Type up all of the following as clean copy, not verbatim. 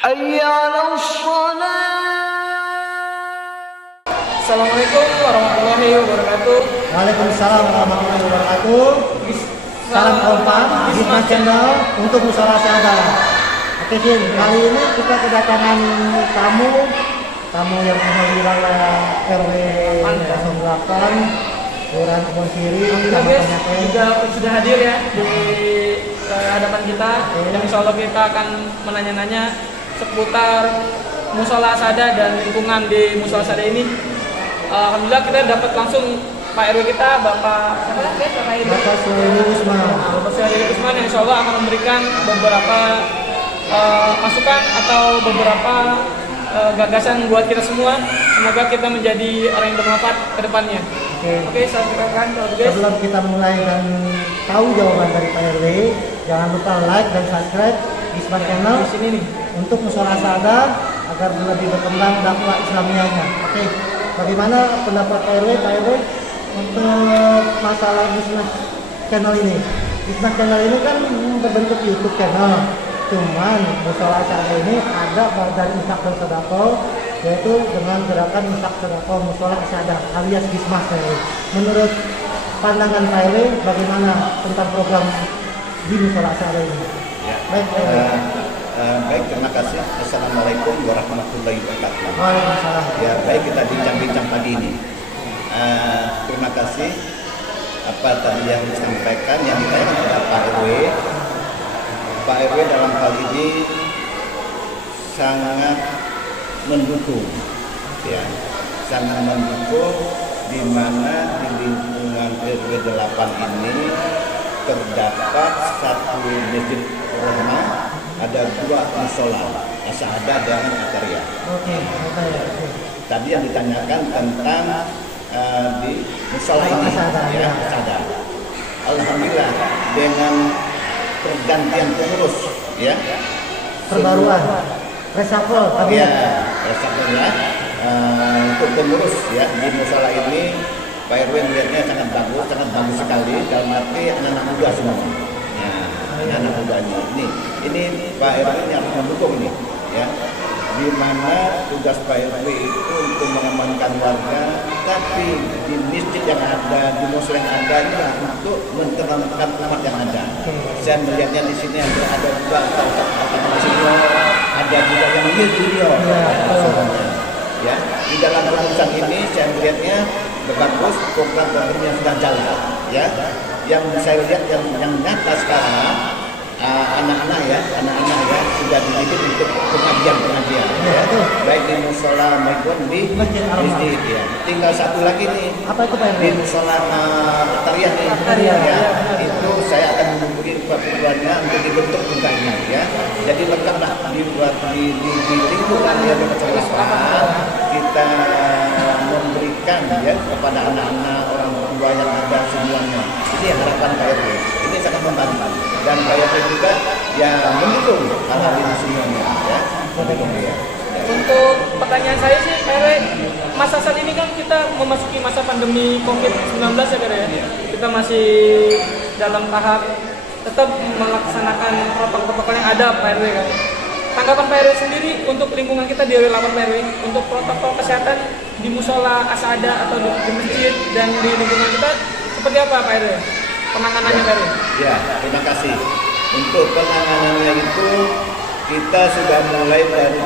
حي على الصلاة. Assalamualaikum warahmatullahi wabarakatuh. Waalaikumsalam warahmatullahi wabarakatuh. Salam kompak di Mas Channel untuk Mushola Asyadah. Oke Jin, kali ini kita kedatangan tamu yang menghadiri wilayah RW 08 Kelurahan Kebon Siri. Alhamdulillah guys, juga sudah hadir ya di hadapan kita. Yang insya Allah kita akan menanya-nanya seputar Mushola Asyadah dan lingkungan di Mushola Asyadah ini. Alhamdulillah kita dapat langsung Pak RW kita, Bapak Suhaili Usman. Bapak Suhaili Usman yang insya Allah akan memberikan beberapa masukan atau beberapa gagasan buat kita semua. Semoga kita menjadi orang yang bermanfaat ke depannya. Oke, saya silakan guys. Sebelum kita mulai dan tahu jawaban dari Pak RW, jangan lupa like dan subscribe di Smart Channel Di sini nih. untuk Mushola Asyadah agar lebih berkembang dakwah Islamiahnya. Oke, bagaimana pendapat Pak RW untuk masalah Bismillah channel ini? Bismillah channel ini kan berbentuk YouTube channel, cuman Mushola Asyadah ini ada dari infak dan sedekah, yaitu dengan gerakan infak sedekah Mushola Asyadah alias Bismillah Pak RW. Menurut pandangan Pak RW, bagaimana tentang program di Mushola Asyadah ini? Ya. Baik, Pak RW. Baik, terima kasih. Assalamualaikum warahmatullahi wabarakatuh. Waalaikumsalam. Ya, baik, kita bincang-bincang pagi ini. Terima kasih apa tadi yang disampaikan, yang ditanyakan kepada Pak RW. Pak RW dalam hal ini sangat mendukung, ya, sangat mendukung di mana di lingkungan RW 8 ini terdapat satu masjid Rahmah, ada 2 mushola Asyadah dan Ataria. Oke. Tadi yang ditanyakan tentang di mushola ini, ya, Asyadah. Alhamdulillah dengan pergantian pengurus, ya, Perbaruan, reshuffle, ya, reshuffle-nya untuk pengurus, ya, di mushola ini Pak RW melihatnya sangat bagus sekali, dalam arti anak-anak muda semua. Ya, anak muda ini Pak RW ini harus mendukung ini, ya, di mana tugas Pak RW itu untuk mengamankan warga, tapi di masjid yang ada, di mushola yang ada ini untuk menterangkan umat yang ada. Saya melihatnya di sini ada juga senior, ada juga yang junior, ya. Di dalam urusan ini saya melihatnya bagus, program-programnya sudah jalan, ya. Yang saya lihat yang nyata sekarang anak-anak ya sudah dididik untuk pengajian ya. Baik di mushola maupun di masjid, ya. Tinggal satu lagi nih, apa itu Pak RW? di mushola Atariah nih, ya. Itu saya akan menghubungi keperluannya untuk dibentuk juga ini, ya. Jadi lengkaplah di lingkungan yang kecelakaan kita memberikan, ya, kepada anak-anak, orang tua yang ada semuanya. Ini harapan Pak RW. Ini sangat membantu dan Pak RW juga ya mendukung hal ini semuanya, ya. Mendukung, ya. Untuk pertanyaan saya sih, Pak RW, masa saat ini kan kita memasuki masa pandemi COVID-19 ya, Pak RW, ya. Kita masih dalam tahap tetap melaksanakan protokol yang ada, Pak RW, kan. Tanggapan Pak RW sendiri untuk lingkungan kita di RW 8 Pak RW, untuk protokol kesehatan di Mushola Asyadah atau di masjid dan di lingkungan kita seperti apa, Pak RW? Penanganannya, Pak RW? Ya, terima kasih. Untuk penanganannya itu kita sudah mulai dari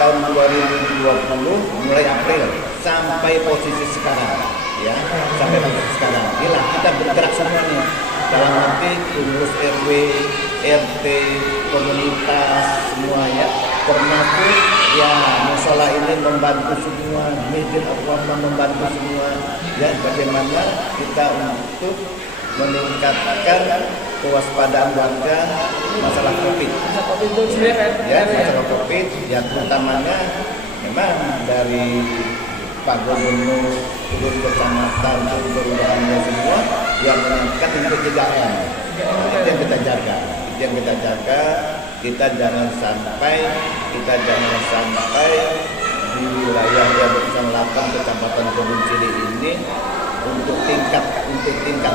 tahun 2020, mulai April sampai posisi sekarang, ya, sampai posisi sekarang. Gila, kita bergerak semuanya dalam arti pengurus RW, RT, komunitas semua, ya, termasuk ya mushola ini membantu semua, masjid Al-Rahmah membantu semua, ya, bagaimana kita untuk meningkatkan kewaspadaan warga masalah COVID. Ya, masalah COVID, ya, terutamanya memang dari Pak Gubernur, turun kecamatan, turun kelurahannya semua yang meningkat untuk 3M. Itu yang kita jaga. Kita jangan sampai di wilayah yang 8 kecamatan Kebon Siri ini untuk tingkat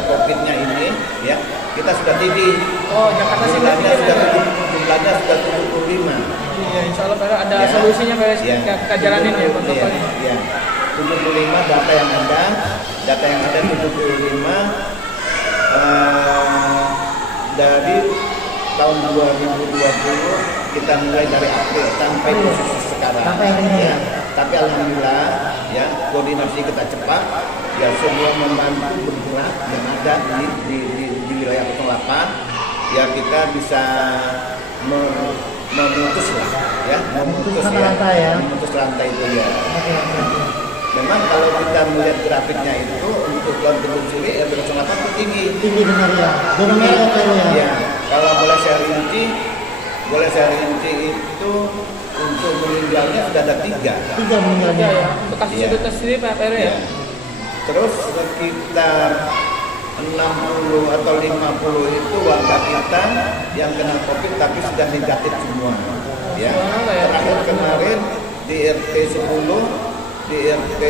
COVID-nya ini, ya, kita sudah tinggi. Oh, Jakarta sih jumlahnya sudah 75. Iya, insya Allah Pak ada Ya. solusinya Pak Ya. kita jalanin ya protokolnya. Ya. 75 data yang ada 75 dari tahun 2020 kita mulai dari April sampai posisi sekarang. Sampai hari ini. Ya. Tapi alhamdulillah ya koordinasi kita cepat ya semua membantu bergerak yang ada di wilayah 08 ya kita bisa memutus lah ya Memutus rantai ya. memutus rantai itu ya. Oke, oke, oke. Memang kalau kita melihat grafiknya itu untuk Gunung Siri ya 08 itu tinggi. Tinggi benar ya. Zona merah Pak RW ya. Ya, kalau boleh saya rinci itu untuk meninggalnya sudah ada 3. 3 meninggalnya. Ya, ya. Untuk kasus Iya. itu sendiri Pak Pere ya. Terus sekitar 60 atau 50 itu warga kita yang kena COVID tapi sudah negatif semua. Ya. Subhanallah ya. Terakhir kemarin di RT 10, di RT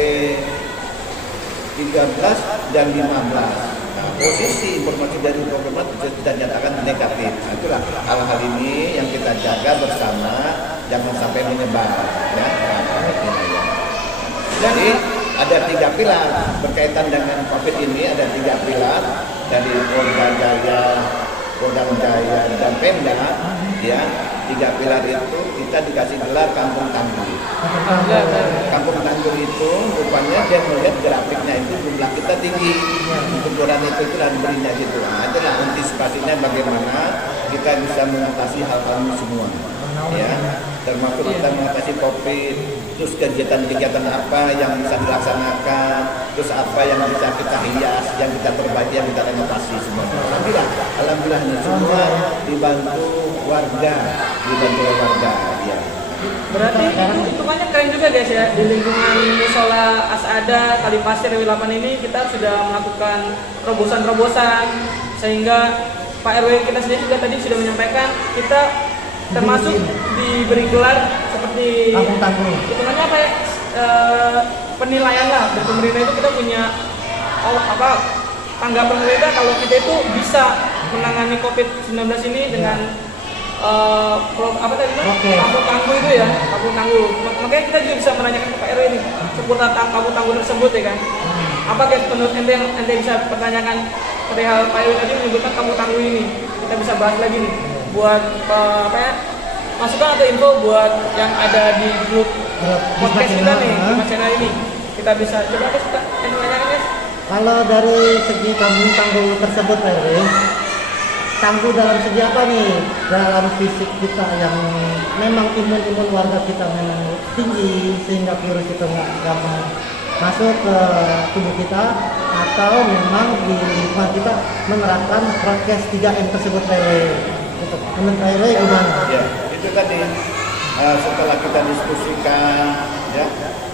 13 dan 15. Nah, posisi informasi dari program sudah dinyatakan negatif. Nah, itulah hal-hal ini yang kita jaga bersama, jangan sampai menyebar. Ya. Jadi ada 3 pilar berkaitan dengan COVID ini, ada 3 pilar dari Polda Jaya dan Pemda. Ya, 3 pilar itu kita dikasih gelar Kampung Tangguh. Ya, ya. Kampung Tangguh itu rupanya dia melihat grafiknya itu jumlah kita tinggi, ukuran itu dan berinya gitu. Nah, itulah antisipasinya bagaimana kita bisa mengatasi hal-hal ini semua. Ya, termasuk kita mengatasi COVID, terus kegiatan-kegiatan apa yang bisa dilaksanakan, terus apa yang bisa kita hias, yang kita perbaiki, yang kita renovasi semua. Alhamdulillah semua dibantu warga, ya. Berarti itu hitungannya keren juga guys ya, di lingkungan musola Asada Kalipasir RW 8 ini kita sudah melakukan terobosan-terobosan sehingga Pak RW kita sendiri juga tadi sudah menyampaikan kita termasuk diberi gelar seperti Kampung Tangguh. hitungannya apa ya, penilaian lah dari pemerintah itu kita punya tanggapan pemerintah kalau kita itu bisa menangani COVID-19 ini dengan apa tadi Pak? Oke. Kampung Tangguh itu ya, Kampung Tangguh. Makanya kita juga bisa menanyakan ke Pak RW ini seputar Kampung Tangguh tersebut ya kan. Apa guys menurut ente yang ente bisa pertanyakan perihal Pak RW tadi menyebutkan Kampung Tangguh ini? Kita bisa bahas lagi nih buat apa ya? Masukan atau info buat yang ada di grup podcast kita nih, di Mas channel ini. Kita bisa coba guys kita tanyakan guys. Kalau dari segi Kampung Tangguh tersebut Pak RW, tangguh dalam segi apa nih? Dalam fisik kita yang memang imun warga kita memang tinggi sehingga virus itu nggak gampang masuk ke tubuh kita, atau memang di lingkungan kita menerapkan prokes 3M tersebut Pak RW. Menurut Pak RW gimana? Ya, itu tadi setelah kita diskusikan, ya,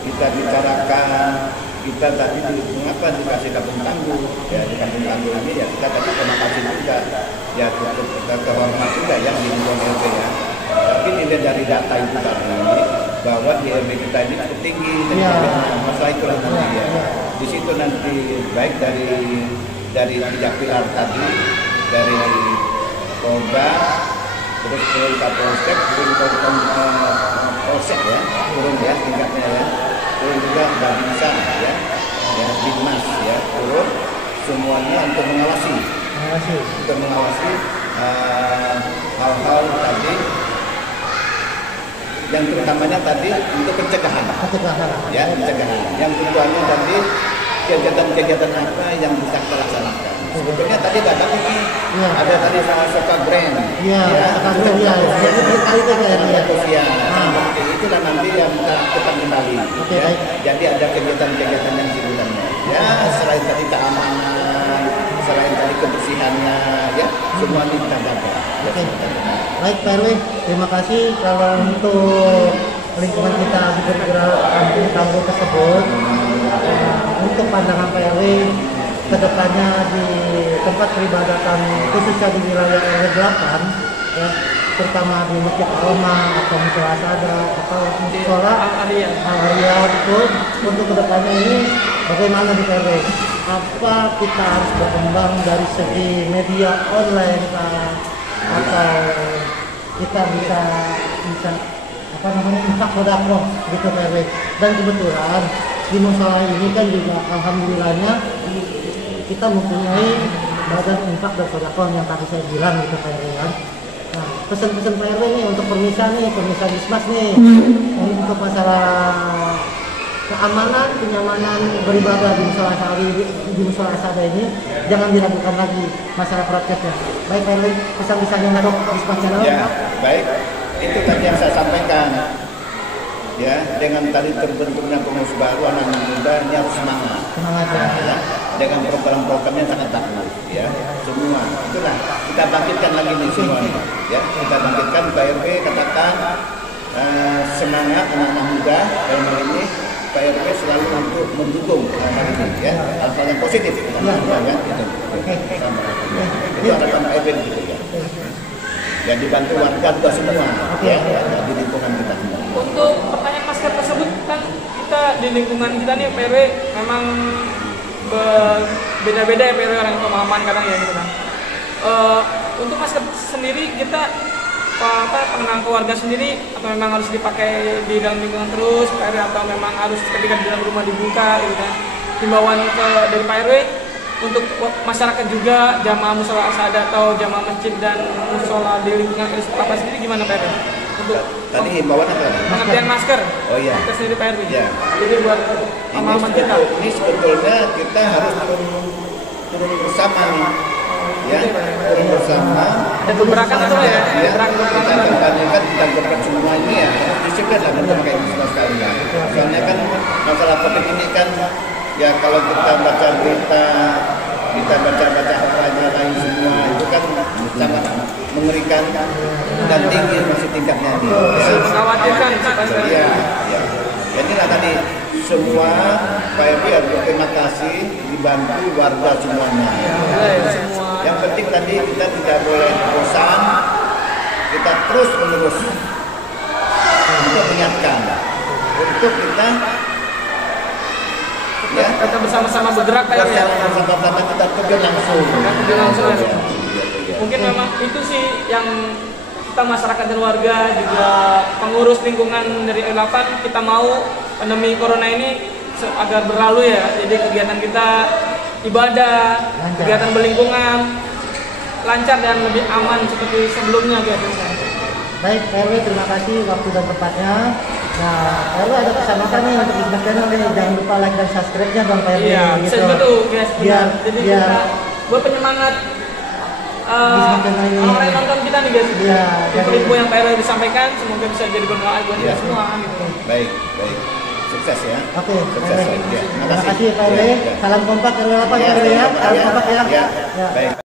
kita bicarakan, kita tadi mengapa dikasih Kampung Tangguh, ya di Kampung Tangguh ini ya kita tadi terima kasih juga, ya kita terhormat juga ya di lingkungan RW ya. Tapi dilihat dari data itu tadi bahwa di RW kita ini cukup tinggi, Ya. masalah itu nanti ya. Di situ nanti baik dari 3 pilar tadi, dari Polda, terus turun ke Polsek, turun ke Polsek ya, turun ya tingkatnya ya, turun juga Babinsa ya, Binmas ya, turun semuanya untuk mengawasi hal-hal tadi, yang terutamanya tadi untuk pencegahan, ya pencegahan, yang tujuannya tadi kegiatan-kegiatan apa yang bisa kita laksanakan. Sebetulnya tadi ada ini, Ya. ada tadi Soka Brand, Iya, Soka Brand, ya. Jadi berkali itu Pak RW ya. Seperti itulah nanti yang kita lakukan kembali. Oke, Ya. baik. Jadi ada kegiatan-kegiatan yang sebenarnya. Ya, selain tadi keamanan, selain tadi kebersihannya, ya semua ini kita jaga. Ya, Oke. kita jaga. Baik Pak RW, terima kasih. Kalau untuk lingkungan kita bergerak Kampung Tangguh tersebut, untuk pandangan Pak RW kedepannya di tempat peribadatan khususnya di wilayah RW 8 ya, terutama di Masjid Al-Umma atau Musola Asada atau Musola Al-Arya itu, untuk kedepannya ini bagaimana di RW? Apa kita harus berkembang dari segi media online Pak? Atau kita bisa apa namanya infak sedekah gitu Pak RW. Dan kebetulan di musola ini kan juga alhamdulillahnya kita mempunyai badan infak dan sedekah yang tadi saya bilang gitu Pak RW kan. Nah, pesan-pesan Pak RW nih untuk permisa Dismas nih, untuk masalah keamanan, kenyamanan beribadah di musola Asada ini jangan diragukan lagi masalah prokesnya. Baik Pak RW, pesan-pesannya untuk Dismas channel. Ya, baik. Itu tadi yang saya sampaikan. Ya, dengan tadi terbentuknya pengurus baru anak muda ini harus semangat. Semangat ya. Dengan program-programnya sangat bagus, ya. Semua. Itulah kita bangkitkan lagi nih semuanya. Ya, kita bangkitkan Pak RW katakan semangat anak-anak muda dalam hal ini Pak RW selalu untuk mendukung hal ini, ya. Hal yang positif. Ya, kan? Itu harapan Pak RW gitu ya. Ya dibantu warga juga semua, ya, di lingkungan kita semua. Untuk pertanyaan masker tersebut kan kita di lingkungan kita nih PRW memang beda-beda ya PRW orang pemahaman kadang ya gitu kan. Untuk masker sendiri kita pengenal ke warga sendiri atau memang harus dipakai di dalam lingkungan terus PRW atau memang harus ketika di dalam rumah dibuka gitu kan. Himbauan dari Pak RW untuk masyarakat juga jamaah musola Asada atau jamaah masjid dan musola di lingkungan Kelapa sendiri gimana Pak RW? Untuk tadi himbauan apa? pengertian masker. Oh iya. Kita sendiri Pak RW. Ya. Jadi buat pemahaman kita. Ini sebetulnya kita harus turun bersama nih. Ya, turun bersama. Ada gebrakan itu ya. Ya, kita kembalikan kita gerak semua ini ya. Disiplin lah untuk pakai semua sekali. Soalnya kan masalah COVID ini kan ya kalau kita baca berita, kita baca orangnya lain semua itu kan sangat mengerikan dan tinggi masih tingkatnya ini. Mengkhawatirkan. Ya, ya. Inilah tadi semua Pak RW berterima kasih dibantu warga semuanya. Semua. Yang penting tadi kita tidak boleh bosan, kita terus menerus untuk mengingatkan, untuk kita ya Kita bersama-sama bergerak Pak RW ya. bersama-sama kita terjun langsung. Mungkin memang itu sih yang kita masyarakat dan warga juga pengurus lingkungan dari R8 kita mau pandemi corona ini agar berlalu ya. Jadi kegiatan kita ibadah, kegiatan berlingkungan lancar dan lebih aman seperti sebelumnya gitu. Baik, Pak RW, terima kasih waktu dan tempatnya. Nah, Pak RW ada pesan apa nih untuk Dismas channel nih? Jangan lupa like dan subscribe-nya dong Pak RW. Iya, bisa juga tuh guys. Biar, Jadi biar kita buat penyemangat Dismas channel ini. orang yang nonton kita nih guys. Iya, Info-info yang Pak RW disampaikan semoga bisa jadi bermanfaat buat kita semua gitu. Baik, baik. Sukses ya. Oke, Sukses. Pak RW. Ya, Terima kasih Pak RW. Ya, ya. Salam kompak RW 8 Ya, Pak RW ya. Salam ya. kompak ya. Ya, Ya. baik.